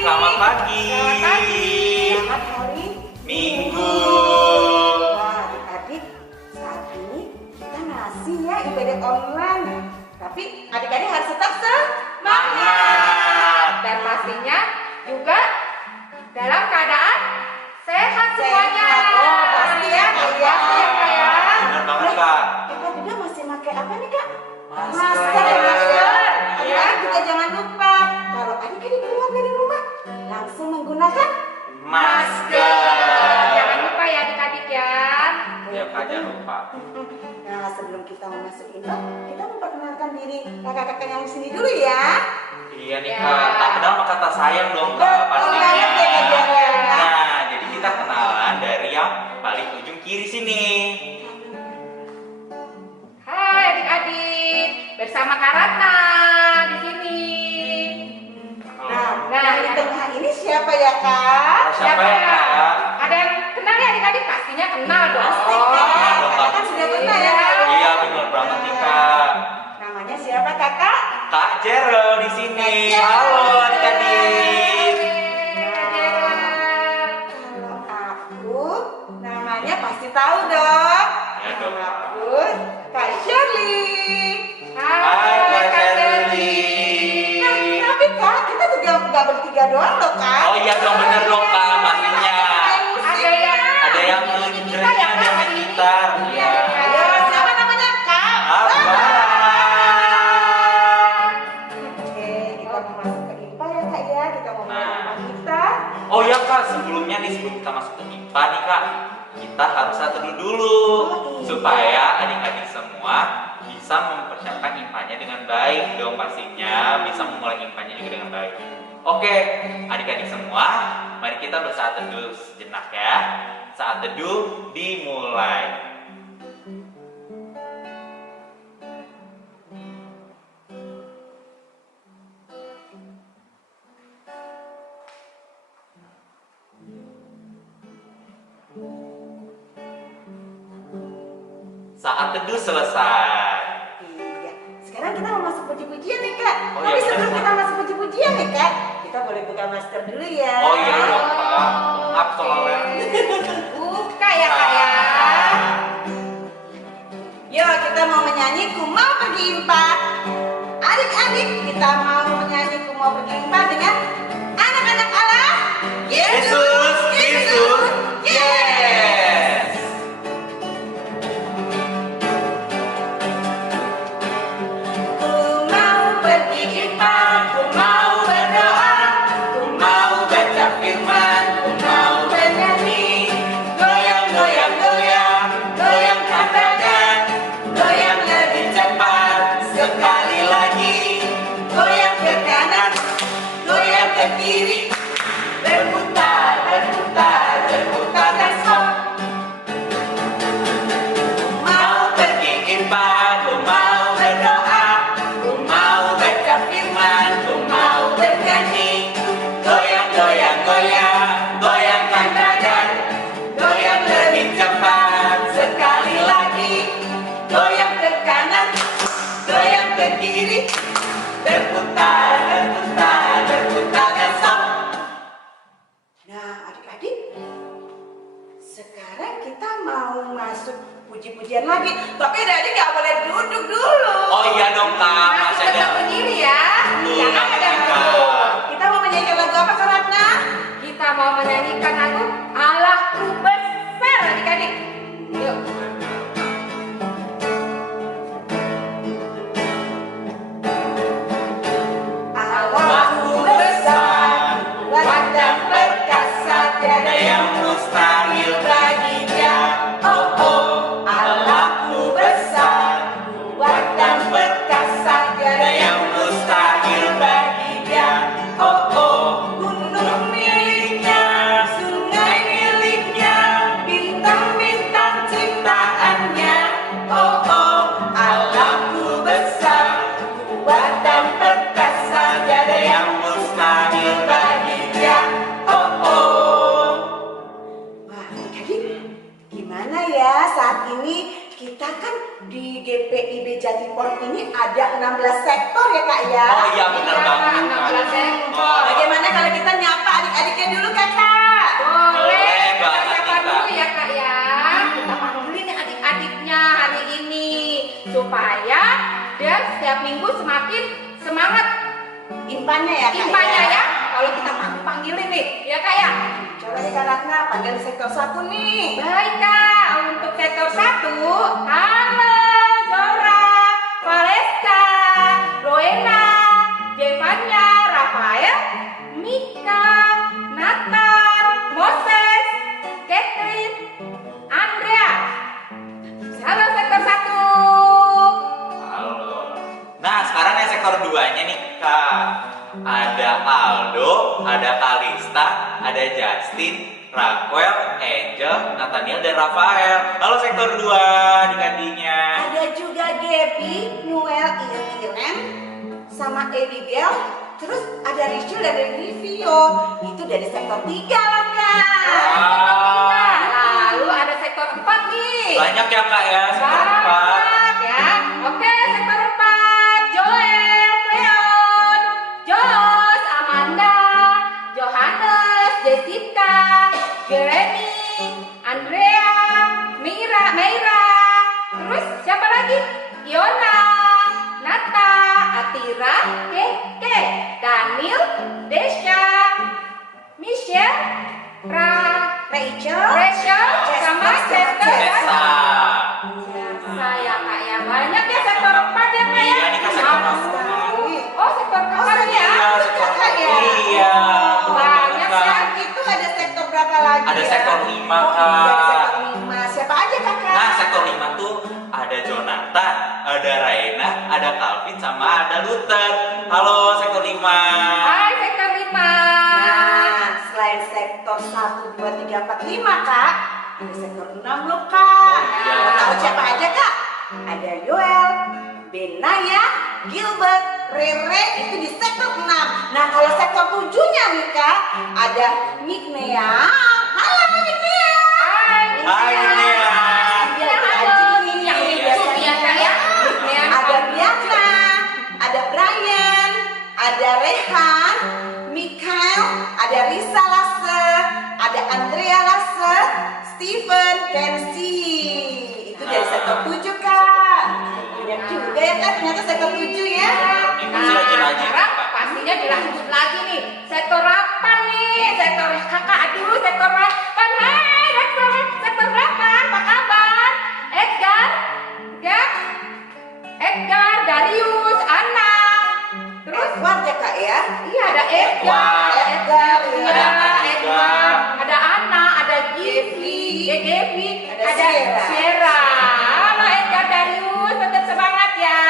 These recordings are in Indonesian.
Selamat pagi. Selamat pagi. Selamat hari Minggu. Nah, adik-adik, saat ini kita masih ya ibadah online. Tapi adik-adik harus tetap semangat. Dan pastinya juga dalam keadaan sehat semuanya. Oh, pasti ya, Kak ya. Pasti ya, Kak ya. Benar banget, Kak. Kakak juga masih pakai apa nih, Kak? Masker. Masker. Iya. Adik juga jangan lupa kalau adik-adik keluar dari rumah langsung menggunakan Masker. Jangan lupa ya adik-adik ya. Ya, Kak, jangan lupa. Nah, sebelum kita memasuki info, kita memperkenalkan diri kakak-kakak yang di sini dulu ya. Iya nih, Ya. Kak. Tak kenal maka tak sayang dong, Kak, pastinya. banget ya, Kak Jara. Nah, jadi kita kenalan dari yang paling ujung kiri sini. Hai adik-adik, bersama Kak Ratna di sini. Nah, yang di tengah ini siapa ya, Kak? Siapa ya, Kak? Ada yang kenal ya adik-adik? Pastinya kenal dong. Pasti, Kak. Kakak kan sudah kenal ya, Kak? Iya, benar banget nih, Kak. Namanya siapa, Kakak? Kak Jero di sini. Halo, adik-adik. Kalau aku, namanya pasti tahu dong. Ya dong. Aku Kak Shirley. Hai, Kak Shirley. Nah, tapi Kak, kita juga nggak bertiga doang loh, Kak. Oh iya dong, bener dong, Kak, pastinya. Ada yang Ada yang nyanyi, ada yang main gitar. Iya. Ayo, siapa namanya, Kak? Apa? Oke, kita mau masuk ke IPA ya, Kak ya. Kita mau mulai Nah. IPA kita. Oh ya, Kak, sebelumnya nih, sebelum kita masuk ke IPA nih, Kak, kita harus satu dulu iya. supaya adik-adik semua bisa mempersiapkan IPA-nya dengan baik dong, pastinya bisa memulai IPA-nya juga dengan baik. Oke, adik-adik semua, mari kita bersaat teduh sejenak ya. Saat teduh dimulai. Saat teduh selesai. Iya. Sekarang kita mau masuk puji-pujian nih, Kak. Oh, Tapi iya, sebelum benar. kita masuk puji-pujian nih, Kak, kita boleh buka masker dulu ya. Oh iya dong, Kak. Maaf soalnya. Buka ya Kak ya. Yuk, kita mau menyanyi Ku Mau Pergi IPA. Adik-adik, kita mau menyanyi Ku Mau Pergi IPA dengan anak-anak Allah. Yesus, Yesus, yes. Ku mau pergi IPA, ku mau berdoa, Ku mau baca firman, ku mau bernyanyi. Goyang, goyang, goyang, goyangkan badan. Goyang lebih cepat, sekali lagi. Goyang ke kanan, goyang ke kiri. Berputar, berputar, berputar dan stop. Mau pergi IPA, ku mau berdoa, ku mau baca firman, ku mau bernyanyi. Goyang, goyang, goyang, goyangkan badan. Goyang lebih cepat, sekali lagi. Goyang ke kanan, goyang ke kiri. Berputar, berputar, berputar dan stop. Nah, adik-adik, sekarang kita mau masuk puji-pujian lagi. Tapi adik nggak boleh duduk dulu. Oh iya dong, Kak, Masih masih tetap ada. berdiri ya. Jangan ada Kak. duduk. Kita mau menyanyikan lagu apa, Kak Ratna? Kita mau menyanyikan lagu Allahku besar adik-adik. Yuk. Allahku besar, kuat dan perkasa, tiada yang mustahil baginya. Oh oh, Allahku besar, kuat dan perkasa, tiada yang mustahil baginya. Oh oh, gunung miliknya, sungai miliknya, bintang-bintang ciptaannya. Oh oh, Allahku besar, kuat dan perkasa, tiada yang mustahil baginya. Oh oh. Wah, adik-adik, gimana ya saat ini kita kan di GPIB Jatipor ini ada 16 sektor ya Kak ya. Oh iya benar Iya, banget. Kak, 16 sektor. Bagaimana kalau kita nyapa adik-adiknya dulu Kakak? Boleh, Boleh kita banget, sapa Kak. dulu ya Kak ya. Kita panggilin nih adik-adiknya hari ini supaya dia setiap minggu semakin semangat Impannya ya Kak impanya ya. Kalau kita panggilin nih, ya Kak ya. Coba nih Kak Ratna panggil sektor 1 nih. Baik Kak, untuk sektor 1, halo Zora, Valeska, Roena, Jevanya, Rafael, Mika, Nathan, Moses, Catherine, Andrea. Halo sektor 1. Halo. Nah, sekarang yang sektor 2-nya nih, Kak. Ada Aldo, ada Kalista, ada Justin, Raquel, Angel, Nathaniel, dan Rafael. Halo sektor 2 adik-adiknya. Ada juga Gaby, Noel, Irene, sama Abigail. Terus ada Rachel dan Rivio. Itu dari sektor 3 loh Kak. Lalu ada sektor 4 nih. Banyak ya, Kak ya, sektor 4. Banyak ya. Oke, sektor 4. Joel, Leon, Jos, Amanda, Johannes, Jessica, Jeremy, Andrea, Meira. Terus siapa lagi? Iona, Nata, Atira, Keke, Daniel, Desha, Michelle, Rachel, sama Chester dan Cesa. saya Kak ya. Banyak ya sektor 4 ya Kak ya. Iya, nih Kak sektor 4. Oh sektor 4 ya. Iya, sektor Kak ya? Iya. bener Banyak banget, Kak. ya. Itu ada sektor berapa lagi? Ada ya? sektor 5, Oh, iya, ada Kak. sektor 5. Siapa aja Kakak? Nah, sektor 5 tuh ada Jonathan, ada Raina, ada Calvin, sama ada Luther. Halo sektor 5. Hai sektor 5. Nah, selain sektor 1, 2, 3, 4, 5 Kak, ada sektor 6 loh Kak. Oh, iya. Mau tahu siapa aja Kak? Ada Yoel, Benaya, Gilbert, Rere, itu di sektor 6. Nah, kalau sektor 7-nya nih Kak, ada Niknea. Halo Niknea. Hai, Niknea. Dia Halo. rajin nih, Yang biasanya. lucu ya Kak ya. Niknea. Ada Biana, ada Brian, ada Rehan, Mikael, ada Risa Lasse, ada Andrea Lasse, Steven, Kensi. Itu dari sektor 7 Kak. Banyak juga ya Kak, ternyata sektor 7 ya. Ini masih rajin-rajin, sekarang Kak. pastinya dilanjut lagi nih. Sektor 8 nih. Sektor kakak, aduh sektor 8. Hai, sektor 8, apa kabar? Edgar, Darius, Anna. Terus Edward ya Kak ya. iya ada Edgar, Edgar, ya. Ada Anna juga. Edgar, ada Anna, ada Givi, Ada ada Sierra. Sierra. Halo Edgar, Darius, tetap semangat ya.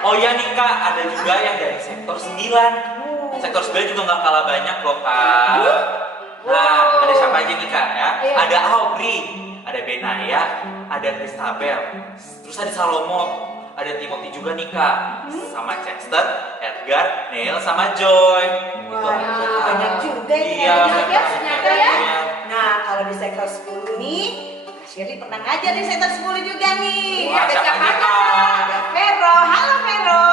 Oh iya nih Kak, ada juga yang dari sektor 9. Sektor 9 juga nggak kalah banyak loh Kak. Nah, ada siapa aja nih Kak ya? Iya. Ada Aubrey, ada Benaya, ada Christabel, terus ada Salomo, ada Timothy juga nih Kak, sama Chester, Edgar, Neil, sama Joy. Itu Wah, aja, Kak. banyak juga ya. Iya, banyak ya, ternyata ya. Nah, kalau di sektor 10 nih, Shirley pernah ngajar di sektor 10 juga nih. Wah, Ada siapa siapa aja, aja? Kak? Ada Vero, halo Vero.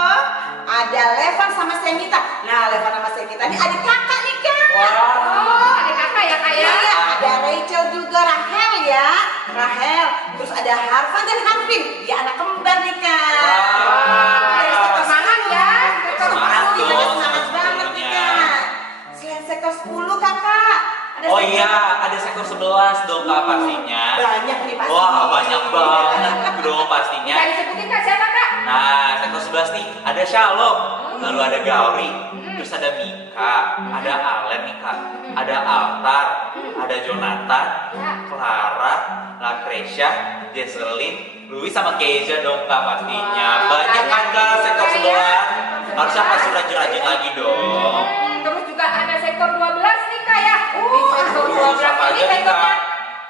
Ada Levan sama Semita. Nah, Levan sama Semita ini adik kakak nih Kak. Oh, ada kakak ya kak ya. Iya, ada Rachel juga, Rahel ya. Rahel. Terus ada Harvan dan Harvin. Dia anak kembar nih Kak. Wah. Dari sektor Semangat ya. Sektor Semangat 10 dong, kita semangat banget nih tentunya. Kak. Selain sektor 10 Kakak. Ada Oh sektor- iya, ada sektor 11 dong Kak pastinya. Banyak nih pasti. Wah, banyak banget dong pastinya. Bisa disebutin kak siapa kak? Nah, sektor 11 nih, ada Shalom, lalu ada Gauri, terus ada Mika, ada Allen nih Kak, ada Altar, ada Jonathan, Ya. Clara, Lucretia, Jesselyn, Louis sama Keisha dong Kak pastinya. Wah, Banyak kan Kak sektor juga 11. ya. Harusnya pasti rajin-rajin lagi dong. Terus juga ada sektor 12 nih kak ya. Di sektor aduh, 12 siapa aja ini nih, sektornya Kak?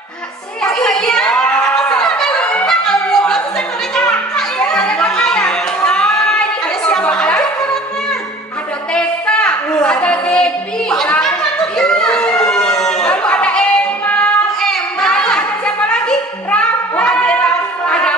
Asia Oh kak iya, ya. aku suka kalau lupa kalau 12 itu sektornya kakak ya. Ada kakak ya. Wah, ini Ada sektor siapa aja 12. Kak Ratna? Ada Tessa, Wah. ada Debbie, Wah, ada lalu kakak tuh, iya. Kak. Lalu ada Emma, Emma. Lalu ada siapa lagi? Rafa, Wah, ada Rafa. ada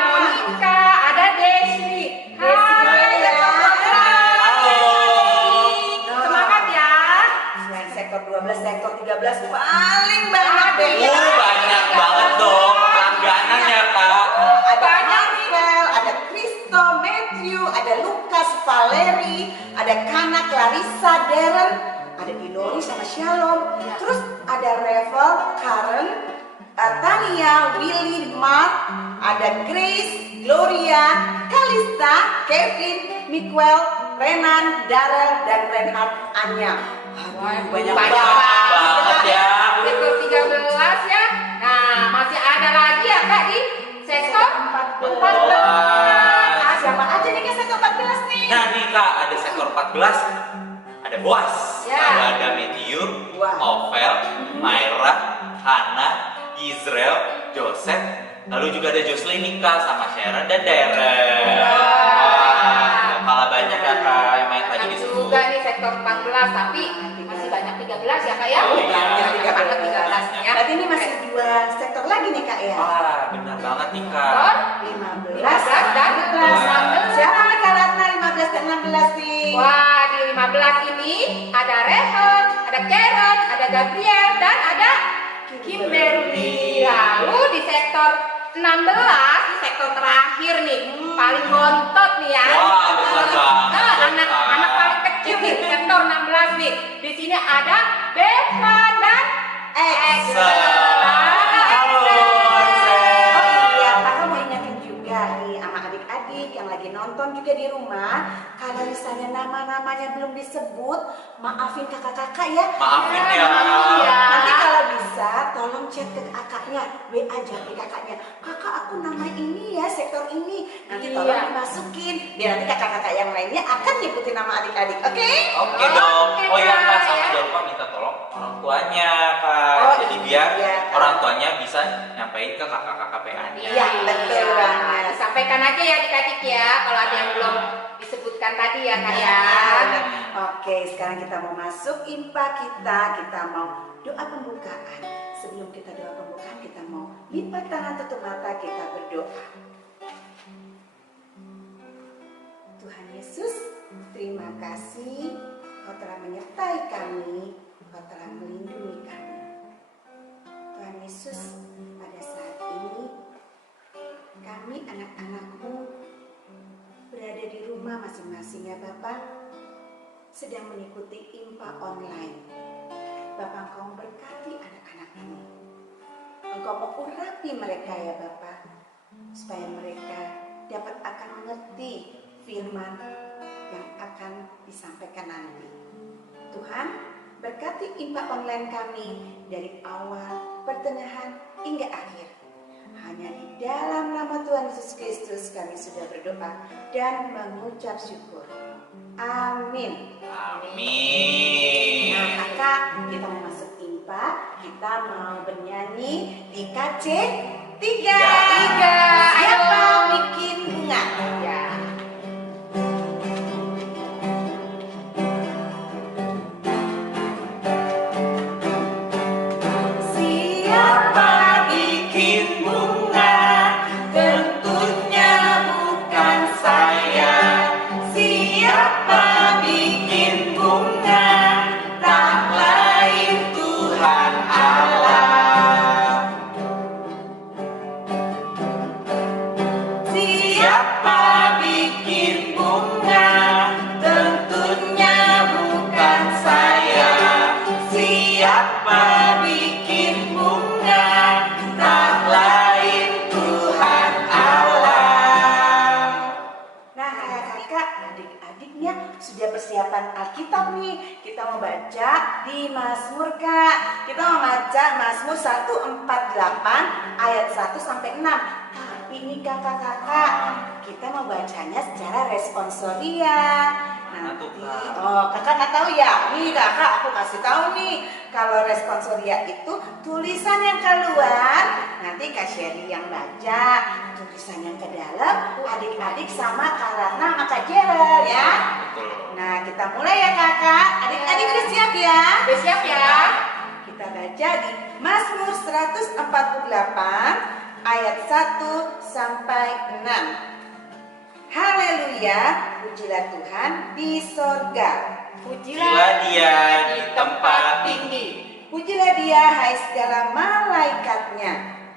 Mary, ada Kana, Clarissa, Darren, ada Ilori sama Shalom. Terus ada Revel, Karen, Tania, Willy, Mark, ada Grace, Gloria, Kalista, Kevin, Miguel, Renan, Darrell, dan Renhard, Anya. Aduh, banyak banget ya. Sektor 13 ya. Nah, masih ada lagi ya Kak di sektor 14. Siapa aja nih yang sektor 14 nih? Nah nih Kak, ada sektor 14. Ada Boas, Ya. lalu ada Matthew, Ovel, Myra, Hana, Israel, Joseph, lalu juga ada Jocelyn, Nika, sama Sharon dan Darren. Wah, malah banyak ya Kak yang main tadi disebut. Juga nih sektor 14 tapi masih banyak 13 ya Kak ya. Oh, iya. Banyak banget 13-nya. Berarti ini masih 2 sektor lagi nih Kak ya? Wah, benar banget nih Kak. Sektor 15 dan 16. Siapa Kak Ratna 15 dan 16 nih? Wah, di 15 ini ada Rehan, ada Karen, ada Gabriel, dan ada Kimberly. Lalu di sektor 16, di sektor terakhir nih, paling bontot nih ya. Wah, benar banget. Anak paling kecil nih, sektor 16 nih. Di sini ada Bevan dan Excel. Halo, Oh iya, Kakak mau ingatin juga nih sama adik-adik yang lagi nonton juga di rumah. Kalau misalnya nama-namanya belum disebut, maafin kakak-kakak ya. Maafin ya. Iya. Nanti kalau bisa, tolong chat ke kakaknya, WA aja ke kakaknya. Kakak aku nama ini ya, sektor ini. Nanti tolong Iya. dimasukin. Biar nanti kakak-kakak yang lainnya akan nyebutin nama adik-adik, oke? Oke dong. Oke, Oh iya Kak, Kak, sama ya. jangan lupa minta tolong orang tuanya Kak. Oh, Jadi biar iya, Kak. orang tuanya bisa nyampein ke kakak-kakak PA-nya. Iya, betul banget. Disampaikan aja ya adik-adik ya, kalau ada yang belum disebutkan tadi ya Kak ya. Oke, sekarang kita mau masuk IMPA kita mau doa pembukaan. Sebelum kita doa pembukaan, kita mau lipat tangan, tutup mata, kita berdoa. Tuhan Yesus, terima kasih Kau telah menyertai kami, Kau telah melindungi kami. Tuhan Yesus, pada saat ini kami anak-anak-Mu berada di rumah masing-masing ya Bapak, sedang mengikuti IMPA online. Bapak, Engkau berkati anak-anak ini. Engkau mengurapi mereka ya Bapak, supaya mereka dapat akan mengerti firman yang akan disampaikan nanti. Tuhan, berkati IMPA online kami dari awal, pertengahan, hingga akhir. Hanya di dalam nama Tuhan Yesus Kristus kami sudah berdoa dan mengucap syukur. Amin. Amin. Nah kakak, kita mau masuk IMPA, kita mau bernyanyi di KC 3. Siapa bikin bunga? Ya. Siapa bikin bunga? Tentunya bukan saya. Siapa bikin bunga? Tak lain Tuhan Allah. Siapa bikin bunga? Tentunya bukan saya. Siapa bikin bunga? Tak lain Tuhan Allah. Nah kakak-kakak, adik-adiknya sudah persiapan Alkitab nih. Kita mau baca di Mazmur Kak. Kita mau baca Mazmur 148 ayat 1 sampai 6. Tapi ini kakak-kakak, kita mau bacanya secara responsoria. Mana tuh, Kak? Oh kakak nggak tahu ya? Nih kakak, aku kasih tahu nih. Kalau responsoria itu tulisan yang keluar, nanti Kak Sherry yang baca. Tulisan yang ke dalam, adik-adik sama Kak Ratna sama Kak Jerel ya. Betul. Nah kita mulai ya kakak. Adik-adik udah siap ya? Udah siap ya? Kita baca di Mazmur 148 ayat 1 sampai 6. Haleluya, pujilah Tuhan di sorga. Pujilah Dia di tempat tinggi. Pujilah Dia hai segala malaikatnya.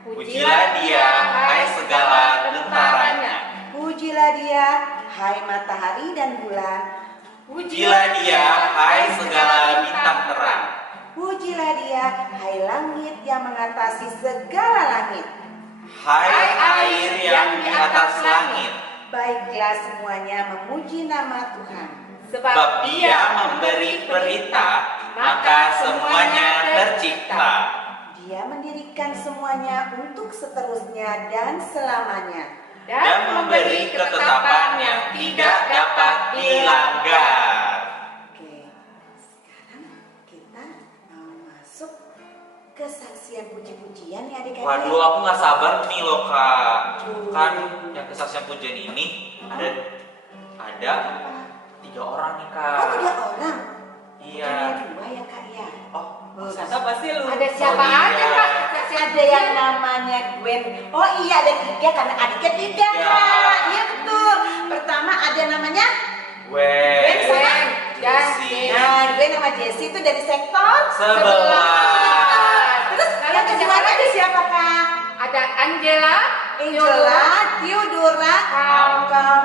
Pujilah Dia, hai segala tentaranya. Pujilah Dia hai matahari dan bulan, Pujilah Dia, hai segala bintang terang. Pujilah Dia, hai langit yang mengatasi segala langit. Hai air yang di atas langit. Baiklah semuanya memuji nama Tuhan. Sebab Dia memberi perintah, maka semuanya tercipta. Dia mendirikan semuanya untuk seterusnya dan selamanya. Dan memberi ketetapan yang tidak dapat dilanggar. Oke, sekarang kita mau masuk kesaksian puji-pujian ya adik-adik. Waduh, aku nggak sabar nih loh kak. Kan yang kesaksian pujian ini ada 3 orang nih kak. Oh, 3 orang? Iya. Ada 2 ya kak ya? Oh, Masa pasti lu? Ada siapa Oh, iya. aja Kak? Ada yang namanya Gwen. Oh iya, ada 3 karena adiknya 3 Iya. kak. Iya betul. Pertama ada namanya Gwen sama Jessie. Nah, Gwen sama Jessie itu dari sektor 11. Terus Lalu yang ada kedua siapa ada siapa kak? Ada Angela, Angela, Theodora,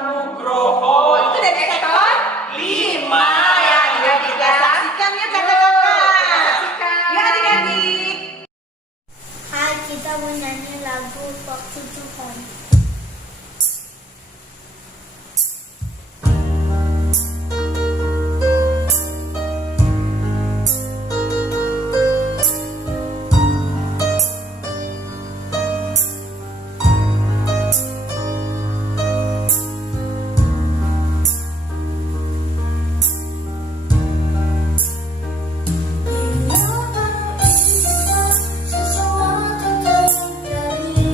Nugroho. Oh, itu dari sektor 5. ya. Iya, kita saksikan ya kakak-kakak. Saksikan. Ya adik-adik. Hai, kita mau nyanyi lagu Waktu Tuhan. Sesuatu terjadi.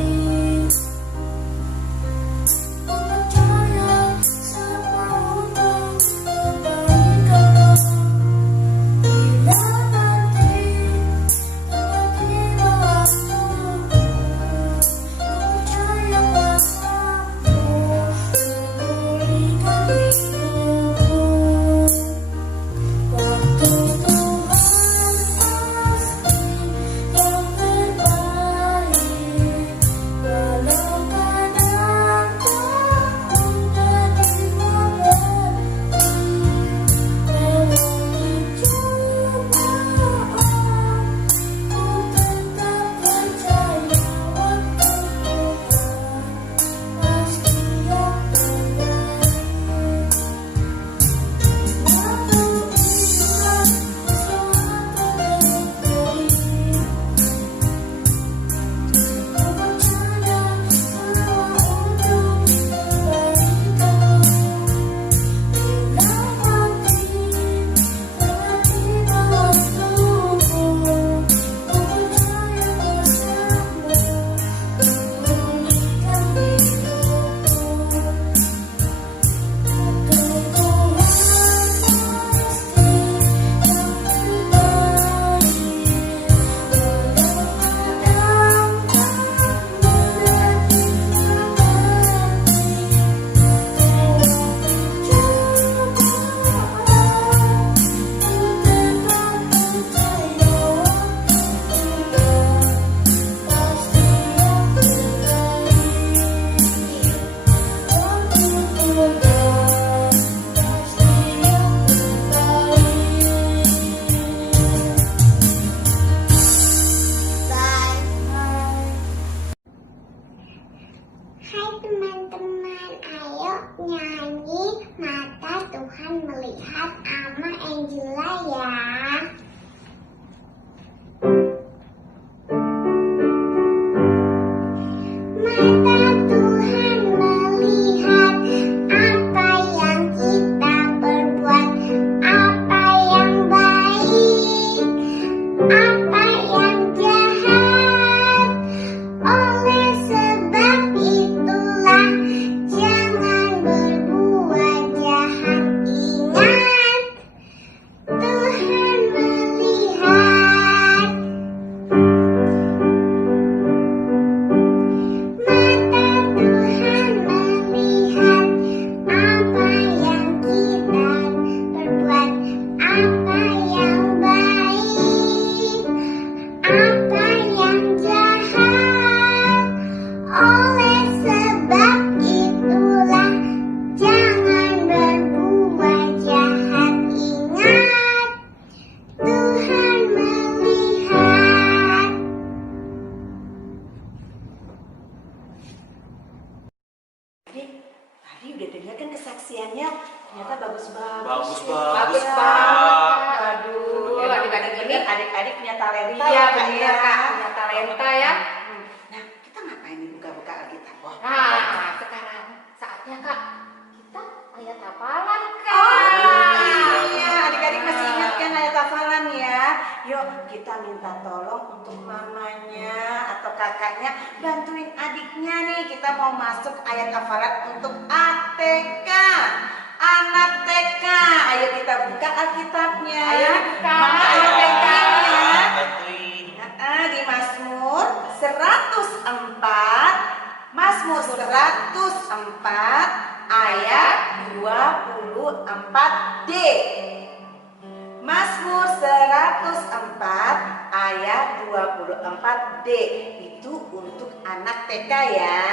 Tadi udah dengar kan kesaksiannya, ternyata bagus-bagus. Bagus ya. banget. Bagus Iya. banget. Aduh, Adik-adik ini adik-adik punya talenta iya ya, Kak, bener ya. Kak, punya talenta ya. Nah, kita ngapain nih buka-buka Alkitab? Nah, sekarang saatnya Kak, kita ayat hafalan Kak. Oh iya, adik-adik masih ingat kan ayat hafalan ya? Yuk kita minta tolong untuk mamanya atau kakaknya bantuin adiknya nih. Kita mau masuk ayat hafalan untuk ATK, anak TK. Ayo kita buka Alkitabnya. Ayo dibuka. Mana ATK-nya? Bantuin. Di Mazmur 104, Mazmur 104 ayat 24D. Mazmur 104 ayat 24D itu untuk anak TK ya.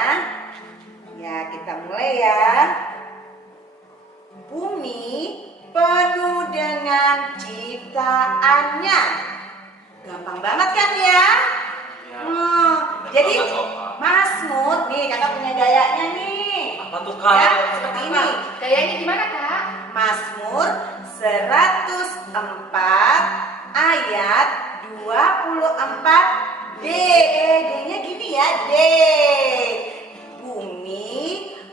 Ya, kita mulai ya. Bumi penuh dengan ciptaannya. Gampang banget kan ya? Ya. Jadi Bener banget, Opa. Mazmur nih, kakak punya gayanya nih. Apa tuh Kak? Ya, seperti ini. Kayaknya gimana Kak? Mazmur 104 ayat 24D. D-nya gini ya, D. Bumi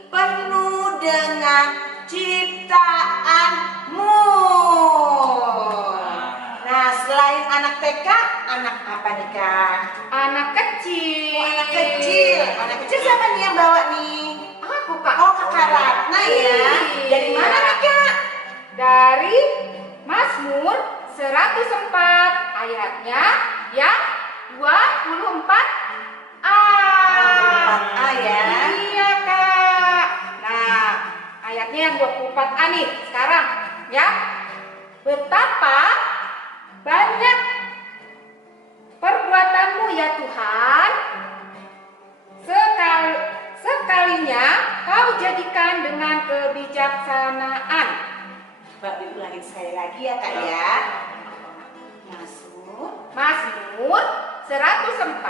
penuh dengan ciptaanmu. Nah, selain anak TK, anak apa nih Kak? Anak kecil. Oh, anak kecil. Anak kecil siapa nih yang bawa nih? Aku Kak. Oh, Kakak Ratna ya. Iya. Dari mana nih Kak? Dari Mazmur 104 ayatnya yang 24a. 24A ya. Iya Kak. Nah, ayatnya yang 24a nih sekarang ya. Betapa banyak perbuatanmu ya Tuhan. Sekalinya kau jadikan dengan kebijaksanaan. Coba diulangin sekali lagi ya Kak ya. Mazmur Mazmur 104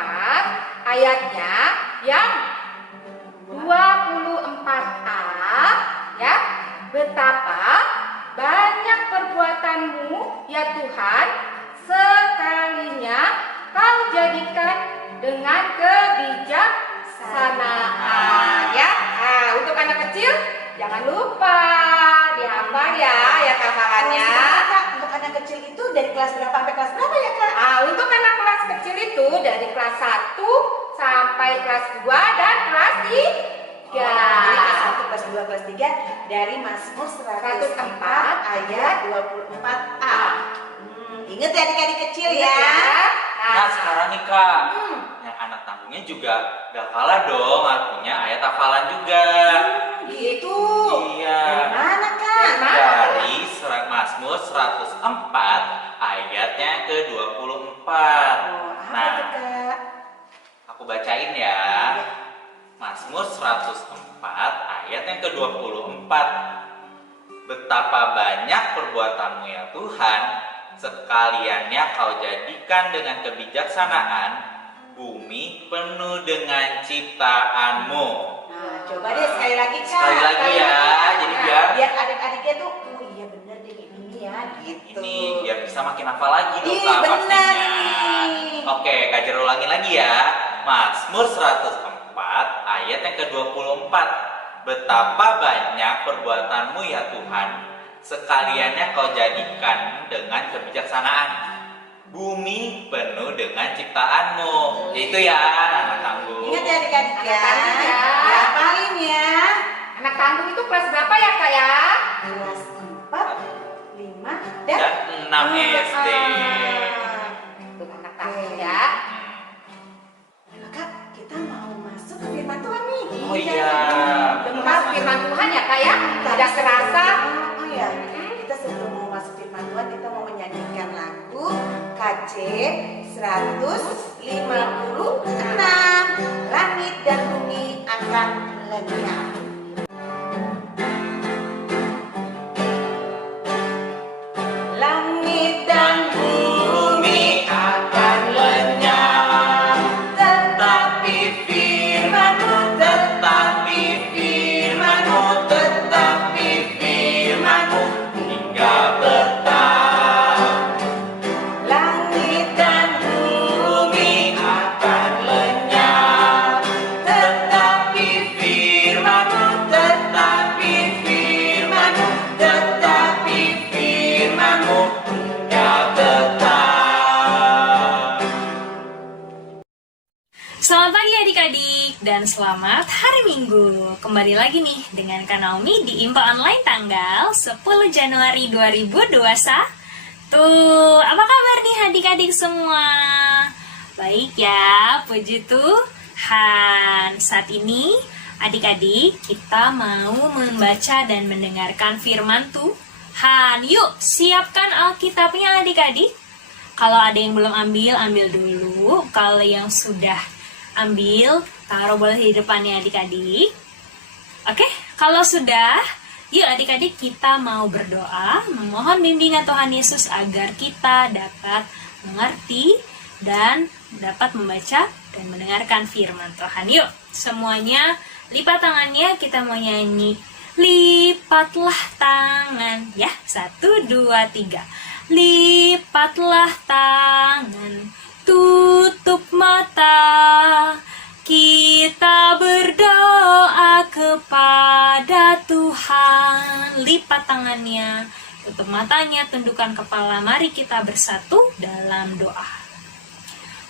ayatnya yang 24a ya. Betapa banyak perbuatanmu ya Tuhan, sekalinya kau jadikan dengan kebijaksanaan ya. Nah, untuk anak kecil jangan lupa dihafal ya ayat hafalannya. Kak, untuk anak kecil itu dari kelas berapa sampai kelas berapa ya Kak? Nah, untuk anak kelas kecil itu dari kelas 1 sampai kelas 2 dan kelas 3. Jadi kelas 1, kelas 2, kelas 3 dari Mazmur 104 ayat 24a. Ingat ya adik-adik kecil ya. Nah sekarang nih Kak, yang anak tanggungnya juga gak kalah dong artinya ayat hafalan juga. Gitu. Iya. Dari mana Kak? Dari mana? Dari surat Mazmur 104 ayatnya ke-24. Apa Nah, tuh Kak? aku bacain ya. Mazmur 104 ayat yang ke-24. Betapa banyak perbuatanmu ya Tuhan, sekaliannya kau jadikan dengan kebijaksanaan, bumi penuh dengan ciptaanmu. Nah, coba deh sekali lagi Kak. Sekali lagi ya, jadi biar adik-adiknya tuh, oh iya bener deh ini ya, gitu. ini biar bisa makin hafal lagi dong Ih, Kak bener pastinya. nih. Oke, Kak Jer ulangin lagi ya. Mazmur 104 ayat yang ke-24. Betapa banyak perbuatanmu ya Tuhan, sekaliannya kau jadikan dengan kebijaksanaan, bumi penuh dengan ciptaanmu. Itu ya anak tangguh. Ingat ya adik-adik ya. Anak tangguh ya. Hafalin ya. Anak tanggung itu kelas berapa ya Kak ya? Kelas 4, 5, dan Dan 6 SD. Untuk anak tanggung ya. Nah, Kak, kita mau masuk ke firman Tuhan nih. Oh iya. Udah mau masuk firman Tuhan ya Kak ya? Udah kerasa? Oh iya. Kita sebelum mau masuk firman Tuhan, kita mau menyanyikan lagu KC 156. Langit dan bumi akan lenyap. Langit dan bumi akan lenyap, Tetapi firman-Mu tetapi firman-Mu pagi adik-adik dan selamat hari Minggu. Kembali lagi nih dengan Kak Naomi di IMPA Online tanggal 10 Januari 2021. Apa kabar nih adik-adik semua? Baik ya, puji Tuhan. Saat ini adik-adik kita mau membaca dan mendengarkan firman Tuhan. Yuk, siapkan Alkitabnya adik-adik. Kalau ada yang belum ambil, ambil dulu. Kalau yang sudah ambil, taruh boleh di depannya adik-adik. Oke, kalau sudah, yuk adik-adik kita mau berdoa, memohon bimbingan Tuhan Yesus agar kita dapat mengerti dan dapat membaca dan mendengarkan firman Tuhan. Yuk, semuanya lipat tangannya, kita mau nyanyi. Lipatlah tangan, ya, 1, 2, 3. Lipatlah tangan, tutup mata, kita berdoa kepada Tuhan. Lipat tangannya, tutup matanya, tundukkan kepala. Mari kita bersatu dalam doa.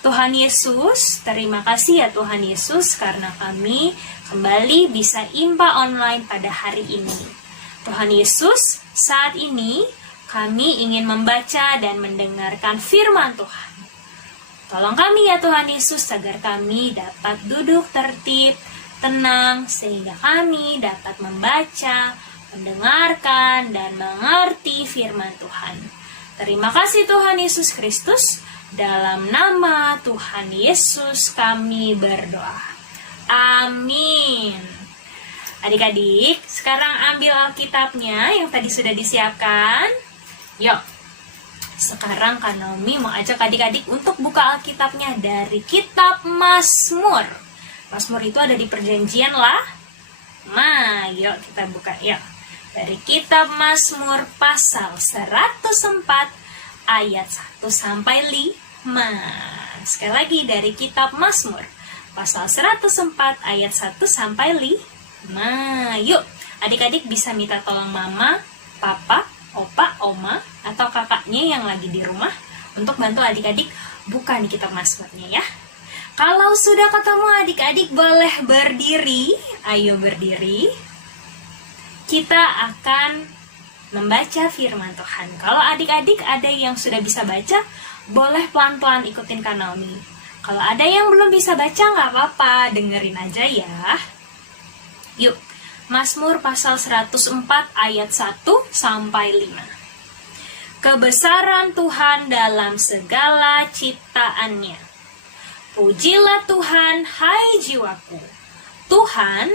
Tuhan Yesus, terima kasih ya Tuhan Yesus karena kami kembali bisa IMPA online pada hari ini. Tuhan Yesus, saat ini kami ingin membaca dan mendengarkan firman Tuhan. Tolong kami ya Tuhan Yesus agar kami dapat duduk tertib, tenang, sehingga kami dapat membaca, mendengarkan, dan mengerti firman Tuhan. Terima kasih Tuhan Yesus Kristus, dalam nama Tuhan Yesus kami berdoa. Amin. Adik-adik, sekarang ambil Alkitabnya yang tadi sudah disiapkan. Yuk, sekarang Kak Naomi mau ajak adik-adik untuk buka Alkitabnya dari kitab Mazmur. Mazmur itu ada di perjanjian lah. Nah, yuk kita buka yuk. Dari kitab Mazmur pasal 104 ayat 1 sampai 5. Sekali lagi dari kitab Mazmur pasal 104 ayat 1 sampai 5. Yuk, adik-adik bisa minta tolong mama, papa, opa, oma, atau kakaknya yang lagi di rumah untuk bantu adik-adik buka di kitab Mazmurnya ya. Kalau sudah ketemu adik-adik boleh berdiri. Ayo berdiri. Kita akan membaca firman Tuhan. Kalau adik-adik ada yang sudah bisa baca, boleh pelan-pelan ikutin Kak Naomi. Kalau ada yang belum bisa baca nggak apa-apa, dengerin aja ya. Yuk. Mazmur pasal 104 ayat 1 sampai 5. Kebesaran Tuhan dalam segala ciptaannya. Pujilah Tuhan, hai jiwaku. Tuhan,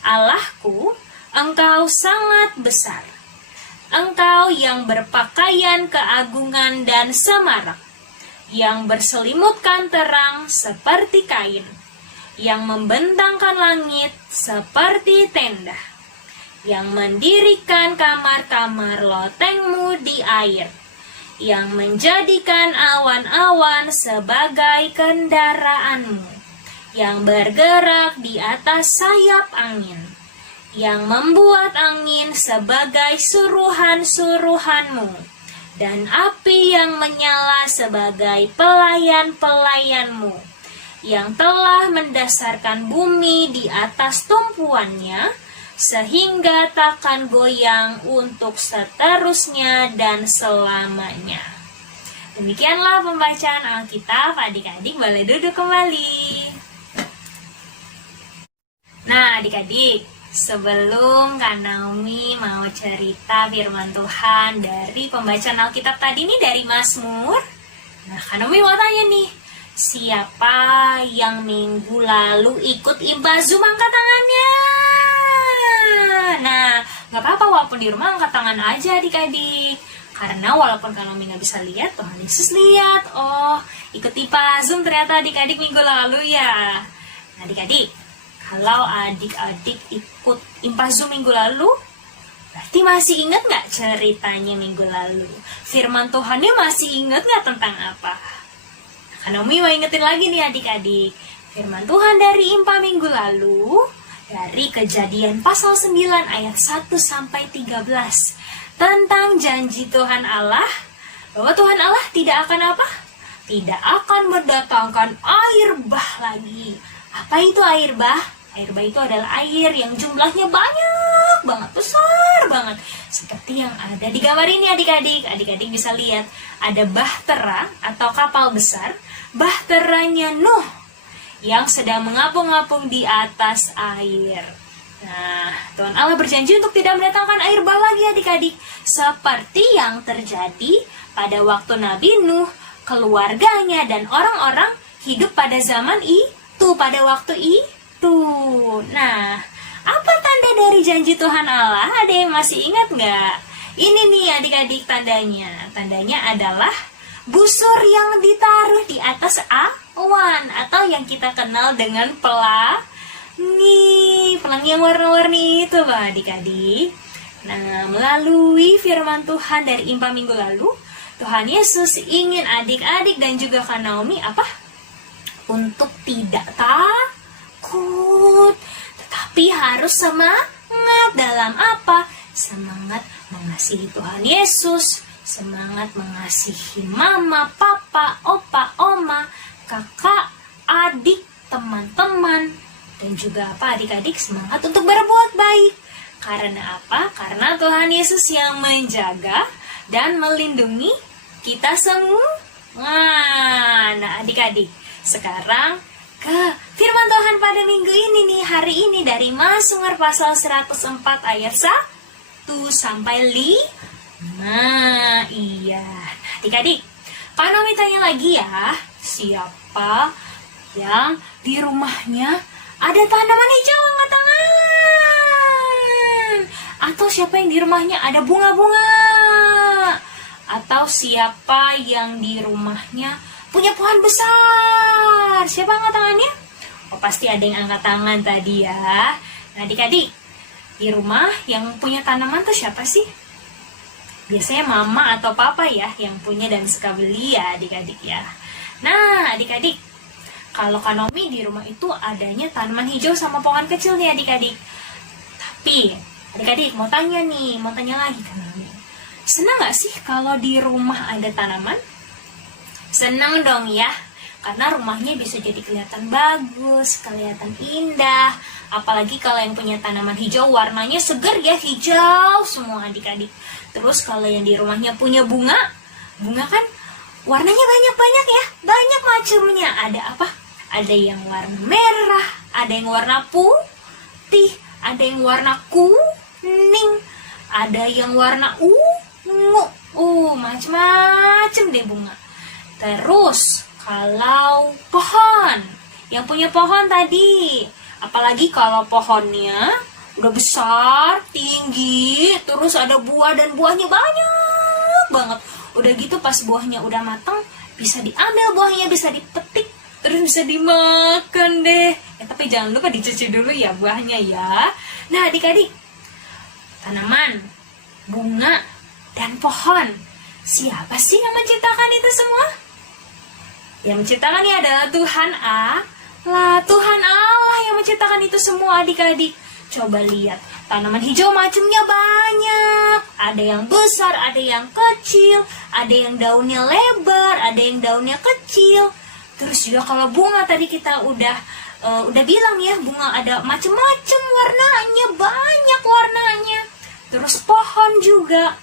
Allahku, Engkau sangat besar. Engkau yang berpakaian keagungan dan semarak, yang berselimutkan terang seperti kain, yang membentangkan langit seperti tenda, yang mendirikan kamar-kamar lotengmu di air, yang menjadikan awan-awan sebagai kendaraanmu, yang bergerak di atas sayap angin, yang membuat angin sebagai suruhan-suruhanmu, dan api yang menyala sebagai pelayan-pelayanmu, yang telah mendasarkan bumi di atas tumpuannya, sehingga takkan goyang untuk seterusnya dan selamanya. Demikianlah pembacaan Alkitab, adik-adik boleh duduk kembali. Nah adik-adik, sebelum Kak Naomi mau cerita firman Tuhan dari pembacaan Alkitab tadi nih dari Mazmur, nah Kak Naomi mau tanya nih, siapa yang minggu lalu ikut IMPA Zoom, angkat tangannya. Nah, gak apa-apa walaupun di rumah angkat tangan aja adik-adik. Karena walaupun kalau nggak bisa lihat, Tuhan Yesus lihat. Oh, ikut IMPA Zoom ternyata adik-adik minggu lalu ya. Nah, adik-adik, kalau adik-adik ikut IMPA Zoom minggu lalu, berarti masih ingat nggak ceritanya minggu lalu? Firman Tuhannya masih ingat nggak tentang apa? Kak Naomi mau ingetin lagi nih adik-adik. Firman Tuhan dari IMPA minggu lalu, dari Kejadian pasal 9 ayat 1 sampai 13. Tentang janji Tuhan Allah, bahwa Tuhan Allah tidak akan apa? Tidak akan mendatangkan air bah lagi. Apa itu air bah? Air bah itu adalah air yang jumlahnya banyak banget, besar banget. Seperti yang ada di gambar ini adik-adik. Adik-adik bisa lihat ada bahtera atau kapal besar. Bahteranya Nuh yang sedang mengapung-apung di atas air. Nah, Tuhan Allah berjanji untuk tidak mendatangkan air bah lagi adik-adik. Seperti yang terjadi pada waktu Nabi Nuh, keluarganya dan orang-orang hidup pada zaman itu, pada waktu itu. Nah, apa tanda dari janji Tuhan Allah? Ada yang masih ingat nggak? Ini nih adik-adik tandanya. Tandanya adalah busur yang ditaruh di atas awan atau yang kita kenal dengan pelangi. Pelangi yang warna-warni itu loh adik-adik. Nah, melalui firman Tuhan dari Impa minggu lalu, Tuhan Yesus ingin adik-adik dan juga Kak Naomi apa? Untuk tidak takut, tetapi harus semangat dalam apa? Semangat mengasihi Tuhan Yesus, semangat mengasihi mama, papa, opa, oma, kakak, adik, teman-teman, dan juga apa adik-adik semangat untuk berbuat baik. Karena apa? Karena Tuhan Yesus yang menjaga dan melindungi kita semua. Nah adik-adik, sekarang ke firman Tuhan pada minggu ini nih, hari ini dari Mazmur pasal 104 ayat 1 sampai 5. Iya. Nah, adik-adik, Kak Naomi tanya lagi ya, siapa yang di rumahnya ada tanaman hijau angkat tangan? Atau siapa yang di rumahnya ada bunga-bunga? Atau siapa yang di rumahnya punya pohon besar? Siapa angkat tangannya? Oh, pasti ada yang angkat tangan tadi ya. Nah, adik-adik, di rumah yang punya tanaman tuh siapa sih? Biasanya mama atau papa ya yang punya dan suka beli ya adik-adik ya. Nah, adik-adik, kalau Kak Naomi di rumah itu adanya tanaman hijau sama pohon kecil nih adik-adik. Tapi, adik-adik mau tanya lagi Kak Naomi. Senang gak sih kalau di rumah ada tanaman? Senang dong ya, karena rumahnya bisa jadi kelihatan bagus, kelihatan indah. Apalagi kalau yang punya tanaman hijau, warnanya segar ya, hijau semua adik-adik. Terus kalau yang di rumahnya punya bunga kan warnanya banyak-banyak ya, banyak macamnya. Ada apa? Ada yang warna merah, ada yang warna putih, ada yang warna kuning, ada yang warna ungu, macam-macam deh bunga. Terus kalau pohon, yang punya pohon tadi, apalagi kalau pohonnya udah besar, tinggi, terus ada buah dan buahnya banyak banget. Udah gitu pas buahnya udah matang, bisa diambil buahnya, bisa dipetik, terus bisa dimakan deh. Tapi jangan lupa dicuci dulu ya buahnya ya. Nah adik-adik, tanaman, bunga, dan pohon, siapa sih yang menciptakan itu semua? Yang menciptakan ini adalah Tuhan Allah. Tuhan Allah yang menciptakan itu semua adik-adik. Coba lihat, tanaman hijau macamnya banyak. Ada yang besar, ada yang kecil, ada yang daunnya lebar, ada yang daunnya kecil. Terus juga kalau bunga tadi kita udah bilang ya, bunga ada macam-macam warnanya, banyak warnanya. Terus pohon juga,